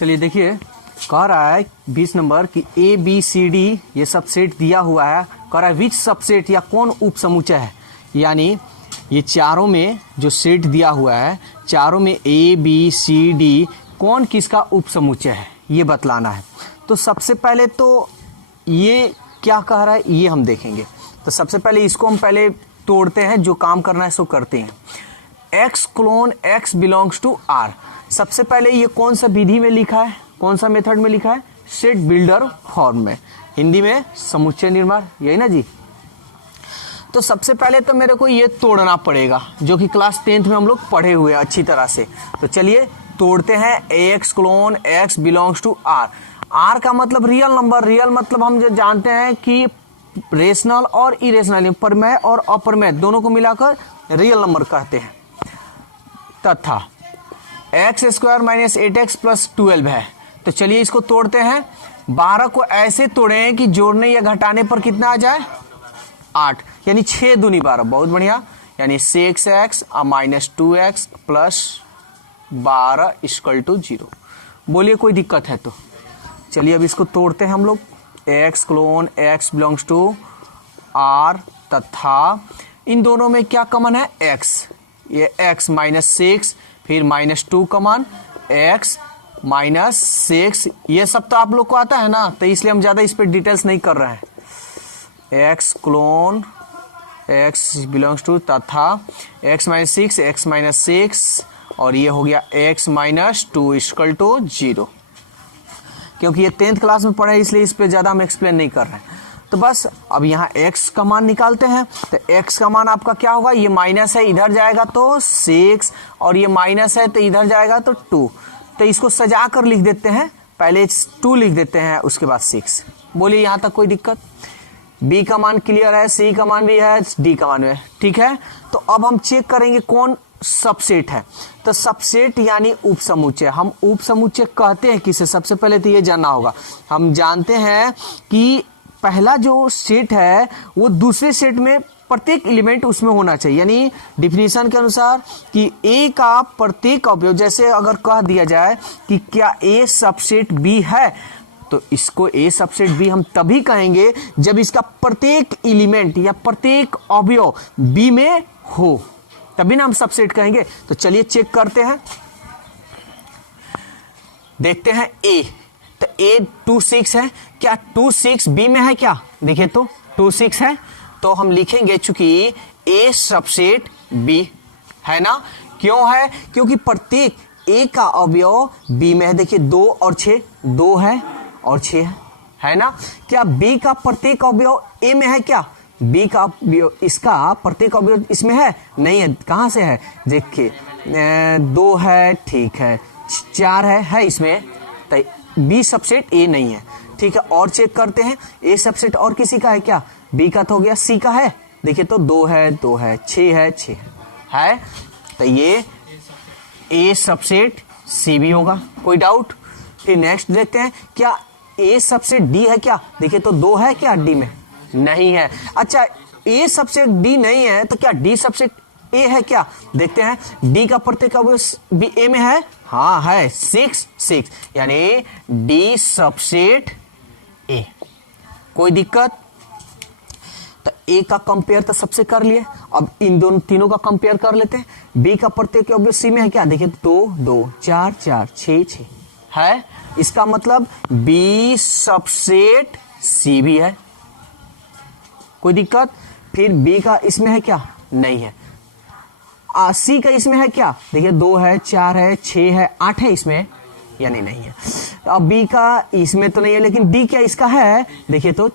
चलिए देखिए, कह रहा है 20 नंबर कि ए बी सी डी ये सबसेट दिया हुआ है। कह रहा है विच सबसेट या कौन उप समुच्चय है, यानी ये चारों में जो सेट दिया हुआ है, चारों में ए बी सी डी कौन किसका उप समुच्चय है ये बतलाना है। तो सबसे पहले तो ये क्या कह रहा है ये हम देखेंगे। तो सबसे पहले इसको हम पहले तोड़ते हैं, जो काम करना है सो करते हैं। X colon X belongs to R. सबसे पहले ये कौन सा विधि में लिखा है, कौन सा मेथड में लिखा है? सेट बिल्डर फॉर्म में, हिंदी में समुच्चय निर्माण, यही ना जी। तो सबसे पहले तो मेरे को ये तोड़ना पड़ेगा, जो कि क्लास 10th में हम लोग पढ़े हुए हैं अच्छी तरह से। तो चलिए तोड़ते हैं। X colon X belongs to R. R का मतलब रियल नंबर, रियल मतलब हम जो जानते हैं कि रेशनल और इरेशनल, परमेय और अपरमेय दोनों को मिलाकर रियल नंबर कहते हैं। तथा x square minus 8x plus 12 है। तो चलिए इसको तोड़ते हैं। 12 को ऐसे तोड़ें कि जोड़ने या घटाने पर कितना आ जाए? 8, यानी 6 दूनी 12। बहुत बढ़िया, यानी 6x minus 2x plus 12 equal to 0। बोलिए कोई दिक्कत है तो? चलिए अब इसको तोड़ते हैं हम लोग। X colon X belongs to R तथा इन दोनों में क्या कॉमन है? एक्स। ये एक्स माइनस 6 फिर माइनस 2 कॉमन, एक्स माइनस 6, ये सब तो आप लोग को आता है ना, तो इसलिए हम ज्यादा इस पर डिटेल्स नहीं कर रहे हैं। X colon X belongs to तथा एक्स माइनस 6 एक्स माइनस 6 और ये हो गया एक्स माइनस 2 इक्वल टू 0। क्योंकि ये 10th क्लास में पढ़ा है इसलिए इस पे ज्यादा हम एक्सप्लेन नहीं कर रहे हैं। तो बस अब यहाँ x का मान निकालते हैं। तो x का मान आपका क्या होगा? ये माइनस है, इधर जाएगा तो 6 और ये माइनस है तो इधर जाएगा तो 2। तो इसको सजा कर लिख देते हैं, पहले 2 लिख देते हैं उसके बाद 6। बोलिए यहाँ तक कोई दिक्कत? b का मान क्लियर है, c का मान भी है, d का मान भी है, ठीक है। तो अब हम चेक करेंगे कौन सबसेट है। तो सबसेट यानी उप समुच्चय। हम उप समुच्चय कहते हैं किसे? सबसे पहले तो ये जानना होगा। हम जानते हैं कि पहला जो सेट है वो दूसरे सेट में प्रत्येक एलिमेंट उसमें होना चाहिए, यानी डिफिनीशन के अनुसार कि ए का प्रत्येक अवयव, जैसे अगर कह दिया जाए कि क्या ए सबसेट बी है, तो इसको ए सबसेट बी हम तभी कहेंगे जब इसका प्रत्येक एलिमेंट या प्रत्येक अवयव बी में हो, तभी ना हम सबसेट कहेंगे। तो चलिए चेक करते हैं, देखते हैं ए। तो ए 2 6 है, क्या 2 6 बी में है क्या? देखिए तो 2 6 है, तो हम लिखेंगे चूंकि ए सबसेट बी है ना। क्यों है? क्योंकि प्रत्येक ए का अवयव बी में है। देखिए 2 और 6, 2 है और 6 है ना। क्या बी का प्रत्येक अवयव ए में है क्या? बी का इसका प्रत्येक अवयव इसमें है? नहीं है। कहां से है? देखिए 2 है, ठीक है, 4 है इसमें, तो बी सबसेट ए नहीं है, ठीक है। और चेक करते हैं ए सबसेट और किसी का है क्या? बी का तो हो गया, सी का है, देखिए तो 2 है, 2 है, 6 है, 6 है, तो ये ए सबसेट सी भी होगा। कोई डाउट? फिर नेक्स्ट देखते हैं, क्या ए सबसेट डी है क्या? देखिए तो 2 है क्या डी में? नहीं है। अच्छा ए सबसेट डी नहीं है तो क्या डी सबसेट ए है क्या? देखते हैं डी का प्रत्येक अवयव बी ए में है, हाँ है, 6 6, यानी डी सबसेट ए। कोई दिक्कत? तो ए का कंपेयर तो सबसे कर लिए, अब इन दोनों तीनों का कंपेयर कर लेते हैं। बी का प्रत्येक अवयव सी में है क्या? देखिए 2 2 4 4 6 6 है, इसका मतलब बी सबसेट सी भी है। कोई दिक्कत? फिर बी का इसमें है क्या? नहीं है। सी का इसमें है क्या? देखिए 2 है, 4 है, 6 है, 8 है इसमें, यानी नहीं है। अब बी का इसमें तो नहीं है, लेकिन डी क्या इसका है? देखिए तो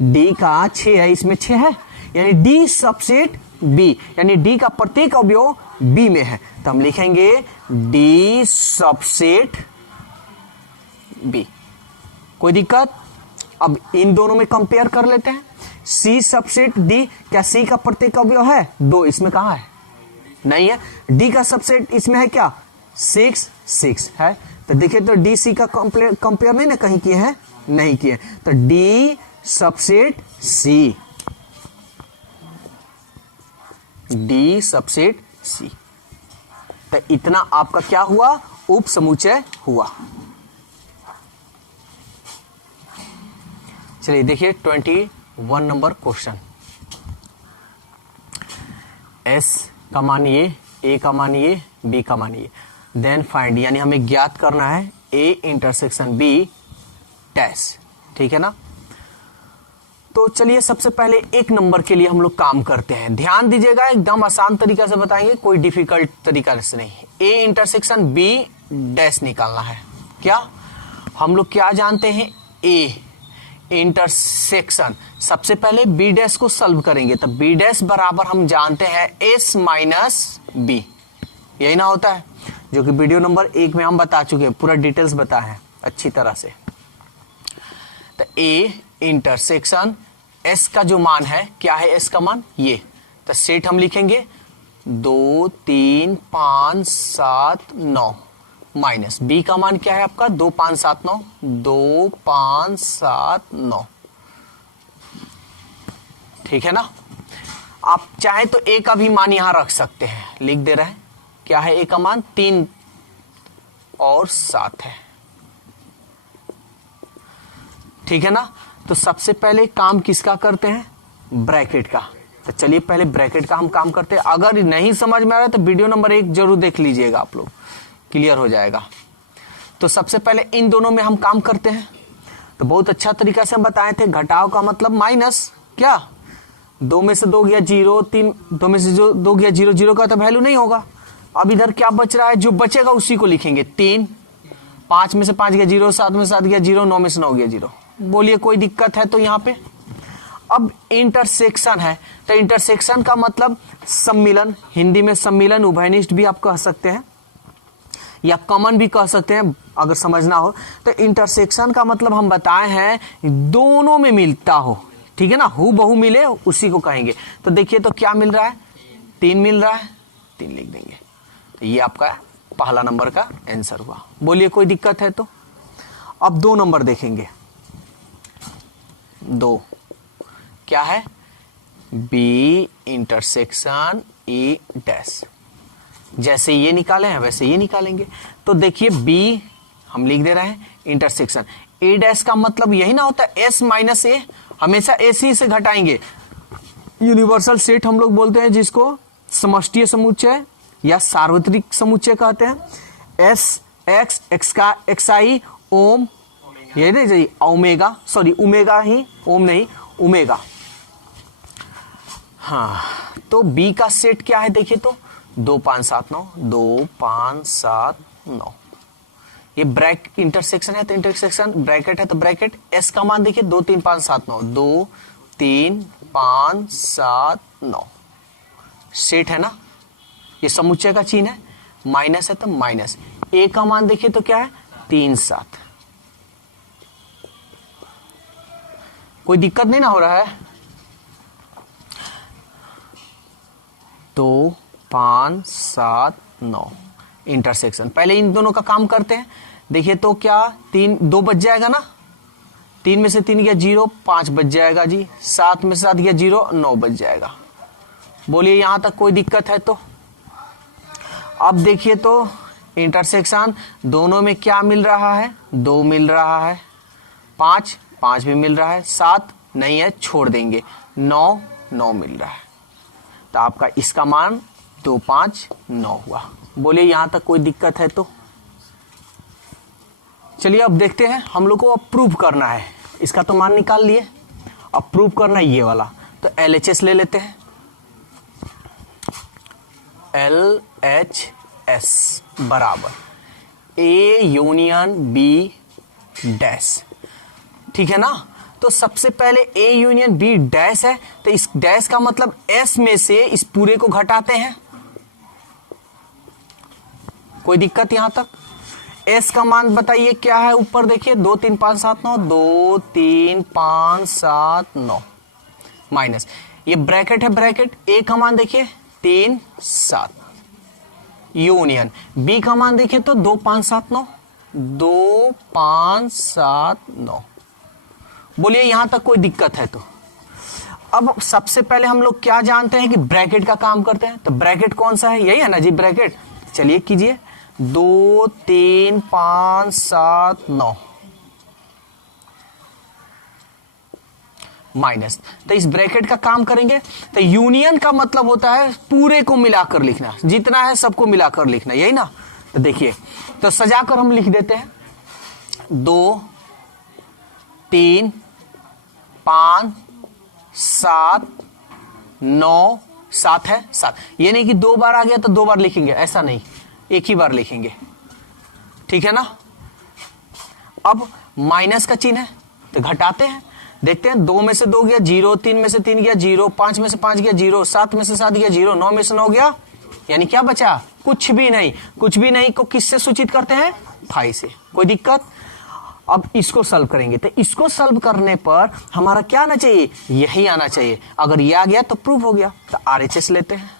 डी का 6 है, इसमें 6 है, यानी डी सबसेट बी, यानी डी का प्रत्येक अवयव बी में है। तो हम लिखेंगे डी सबसेट बी। कोई दिक्कत? अब इन दोनों में कंपेयर कर लेते हैं। सी सबसेट डी, क्या सी का प्रत्येक अवयव है? 2, इसमें कहां है? नहीं है। डी का सबसेट इसमें है क्या? 6 6 है, तो देखिए तो डी सी का कंपेयर नहीं ना कहीं किए हैं? नहीं किए। तो डी सबसेट सी, डी सबसेट सी। तो इतना आपका क्या हुआ? उप समुच्चय हुआ। चलिए देखिए 21 नंबर क्वेश्चन। एस का मान ये, ए का मान ये, बी का मान ये, देन फाइंड, यानी हमें ज्ञात करना है ए इंटरसेक्शन बी डैश। ठीक है ना। तो चलिए सबसे पहले एक नंबर के लिए हम लोग काम करते हैं। ध्यान दीजिएगा, एकदम आसान तरीका से बताएंगे, कोई डिफिकल्ट तरीका से नहीं। ए इंटरसेक्शन बी डैश निकालना है। क्या हम लोग क्या जानते हैं, ए इंटरसेक्शन, सबसे पहले बी डैश को सॉल्व करेंगे, तो बी डैश बराबर हम जानते हैं एस माइनस बी, यही ना होता है, जो कि वीडियो नंबर 1 में हम बता चुके हैं, पूरा डिटेल्स बता है अच्छी तरह से। तो ए इंटरसेक्शन एस का जो मान है, क्या है एस का मान ये, तो सेट हम लिखेंगे 2 3 5 7 9 माइनस बी का मान क्या है आपका 2 5 7 9, 2 5 7 9। ठीक है ना। आप चाहे तो ए का भी मान यहां रख सकते हैं, लिख दे रहे हैं, क्या है ए का मान 3 और 7 है। ठीक है ना। तो सबसे पहले काम किसका करते हैं, ब्रैकेट का। तो चलिए पहले ब्रैकेट का हम काम करते हैं। अगर नहीं समझ में आ रहा है तो वीडियो नंबर 1 जरूर देख लीजिएगा, आप लोग क्लियर हो जाएगा। तो सबसे पहले इन दोनों में हम काम करते हैं। तो बहुत अच्छा तरीका से हम बताए थे, घटाव का मतलब माइनस, क्या 2 में से 2 गया 0, 3 2 में से जो 2 गया 0, 0 का तो वैल्यू नहीं होगा। अब इधर क्या बच रहा है, जो बचेगा उसी को लिखेंगे 3, 5 में से 5 गया 0, 7 में से 7 गया 0, 9 में से 9 गया 0। बोलिए कोई दिक्कत है तो यहां पे। अब इंटरसेक्शन है, तो इंटरसेक्शन का मतलब सम्मिलन, हिंदी में सम्मिलन, उभयनिष्ठ भी आप कह सकते हैं या कॉमन भी कह सकते हैं अगर समझना हो। तो इंटरसेक्शन का मतलब हम बताए हैं दोनों में मिलता हो। ठीक है ना, हु बहु मिले उसी को कहेंगे। तो देखिए तो क्या मिल रहा है, 3 मिल रहा है, 3 लिख देंगे। तो ये आपका पहला नंबर का आंसर हुआ। बोलिए कोई दिक्कत है तो। अब 2 नंबर देखेंगे। 2 क्या है, बी इंटरसेक्शन ए डैश। जैसे ये निकाले हैं वैसे ये निकालेंगे। तो देखिए बी हम लिख दे रहे हैं, इंटरसेक्शन ए डैश का मतलब यही ना होता है एस माइनस ए, हमेशा एस ही से घटाएंगे। यूनिवर्सल सेट हम लोग बोलते हैं जिसको समष्टीय समुच्चय या सार्वत्रिक समुच्चय कहते हैं। एस एक्स एक्स का एक्स आई ओम, ये नहीं चाहिए ओमेगा, सॉरी ओमेगा ही, ओम नहीं ओमेगा। हाँ, तो बी का सेट क्या है देखिए तो 2 5 7 9, 2 5 7 9। ये ब्रैक इंटरसेक्शन है तो इंटरसेक्शन, ब्रैकेट है तो ब्रैकेट। एस का मान देखिए 2 3 5 7 9, 2 3 5 7 9 सेट है ना, ये समुच्चय का चिन्ह है। माइनस है तो माइनस। ए का मान देखिए तो क्या है 3 7। कोई दिक्कत नहीं ना हो रहा है। 2 5 7 9 इंटरसेक्शन। पहले इन दोनों का काम करते हैं। देखिए तो क्या 3 2 बच जाएगा ना, 3 में से 3 गया 0, 5 बच जाएगा जी, 7 में से 7 गया 0, 9 बच जाएगा। बोलिए यहां तक कोई दिक्कत है तो। अब देखिए तो इंटरसेक्शन दोनों में क्या मिल रहा है, 2 मिल रहा है, 5 5 भी मिल रहा है, 7 नहीं है छोड़ देंगे, 9 9 मिल रहा है। तो आपका इसका मान 2 5 9 हुआ। बोलिए यहां तक कोई दिक्कत है तो। चलिए अब देखते हैं, हम लोग को अब प्रूव करना है। इसका तो मान निकाल लिए, अब प्रूव करना है ये वाला। तो LHS ले लेते हैं, LHS बराबर A यूनियन B डैश। ठीक है ना। तो सबसे पहले A यूनियन B डैश है, तो इस डैश का मतलब S में से इस पूरे को घटाते हैं। कोई दिक्कत यहां तक। S का मान बताइए क्या है, ऊपर देखिए 2 3 5 7 9, 2 3 5 7 9 माइनस, ये ब्रैकेट है ब्रैकेट। A का मान देखिए 3 7 यूनियन B का मान देखिए तो 2 5 7 9, 2 5 7 9। बोलिए यहां तक कोई दिक्कत है तो। अब सबसे पहले हम लोग क्या जानते हैं कि ब्रैकेट का काम करते हैं। तो ब्रैकेट कौन सा है, यही है ना जी ब्रैकेट। चलिए कीजिए, 2 3 5 7 9 माइनस। तो इस ब्रैकेट का काम करेंगे। तो यूनियन का मतलब होता है पूरे को मिलाकर लिखना, जितना है सबको मिलाकर लिखना, यही ना। तो देखिए, तो सजाकर हम लिख देते हैं 2 3 5 7 9 7 है 7। ये नहीं कि 2 बार आ गया तो 2 बार लिखेंगे, ऐसा नहीं, एक ही बार लिखेंगे, ठीक है ना। अब माइनस का चिन्ह है तो घटाते हैं, देखते हैं 2 में से 2 गया 0, 3 में से 3 गया 0, 5 में से 5 गया 0, 7 में से 7 गया 0, 9 में से 9 गया, यानी क्या बचा, कुछ भी नहीं। कुछ भी नहीं को किससे सूचित करते हैं, 5 से। कोई दिक्कत। अब इसको सॉल्व करेंगे, तो इसको सॉल्व करने पर हमारा क्या आना चाहिए, यही आना चाहिए। अगर ये आ गया तो प्रूफ हो गया। तो RHS लेते हैं,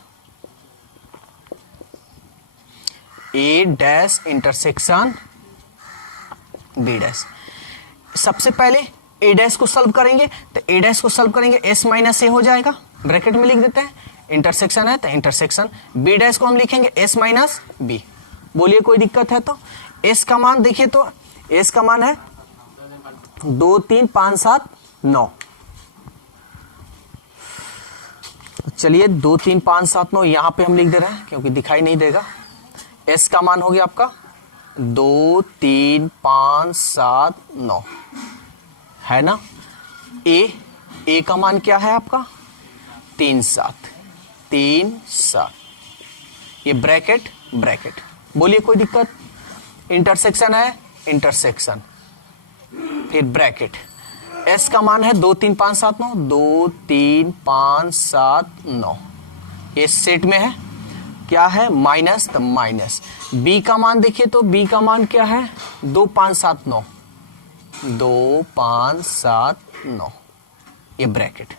A dash intersection B dash. सबसे पहले A डैश को सॉल्व करेंगे, तो A डैश को सॉल्व करेंगे S माइनस A हो जाएगा, ब्रैकेट में लिख देते हैं। इंटरसेक्शन है तो इंटरसेक्शन B डैश को हम लिखेंगे S माइनस B। बोलिए कोई दिक्कत है तो। S का मान देखिए, तो S का मान है 2 3 5 7 9। चलिए 2 3 5 7 9 यहां पे हम लिख दे रहे हैं क्योंकि दिखाई नहीं देगा। S का मान हो गया आपका 2 3 5 7 9, है ना। A का मान क्या है आपका 3 7। ये ब्रैकेट ब्रैकेट, बोलिए कोई दिक्कत। इंटरसेक्शन है इंटरसेक्शन, फिर ब्रैकेट। S का मान है 2 3 5 7 9, 2 3 5 7 9, ये सेट में है, क्या है माइनस, तो माइनस। B का मान देखिए, तो B का मान क्या है 2 5 7 9, 2 5 7 9, ये ब्रैकेट।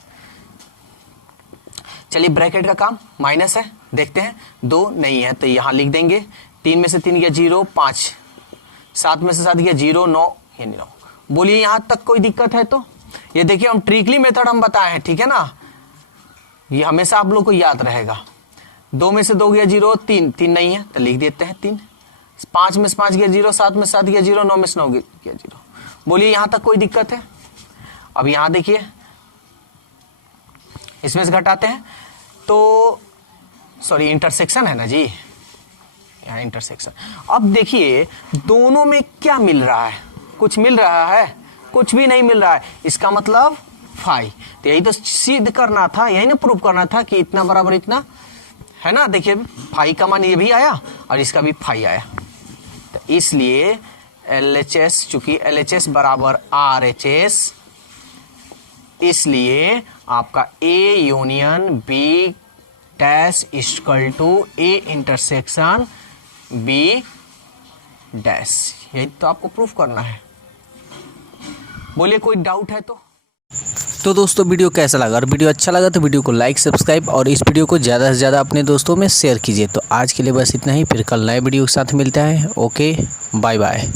चलिए ब्रैकेट का काम माइनस है, देखते हैं 2 नहीं है तो यहां लिख देंगे। 3 में से 3 गया 0, 5, 7 में से 7 गया 0, 9, ये 9। बोलिए यहां तक कोई दिक्कत है तो। ये देखिए हम ट्रिकली मेथड हम बताए हैं, ठीक है ना, ये हमेशा आप लोग को याद रहेगा। 2 में से 2 गया 0, 3 नहीं है तो लिख देते हैं 3। 5 में से 5 गया 0, 7 में से 7 गया 0, 9 में से 9 गया 0। बोलिए यहां तक कोई दिक्कत है। अब यहां देखिए, इसमें से घटाते हैं तो सॉरी इंटरसेक्शन है ना जी, यहाँ इंटरसेक्शन। अब देखिए दोनों में क्या मिल रहा है, कुछ मिल रहा है, कुछ भी नहीं मिल रहा है, इसका मतलब 5। तो यही तो सिद्ध करना था, यही ना प्रूव करना था कि इतना बराबर इतना, है ना। देखिए 5 का मान ये भी आया और इसका भी 5 आया, तो इसलिए LHS, चूंकि LHS बराबर RHS, इसलिए आपका A union B dash equal to A intersection B dash. यही तो आपको प्रूफ करना है। बोलिए कोई डाउट है तो दोस्तों वीडियो कैसा लगा, अगर वीडियो अच्छा लगा तो वीडियो को लाइक सब्सक्राइब और इस वीडियो को ज़्यादा से ज़्यादा अपने दोस्तों में शेयर कीजिए। तो आज के लिए बस इतना ही, फिर कल नए वीडियो के साथ मिलता है। Okay bye bye.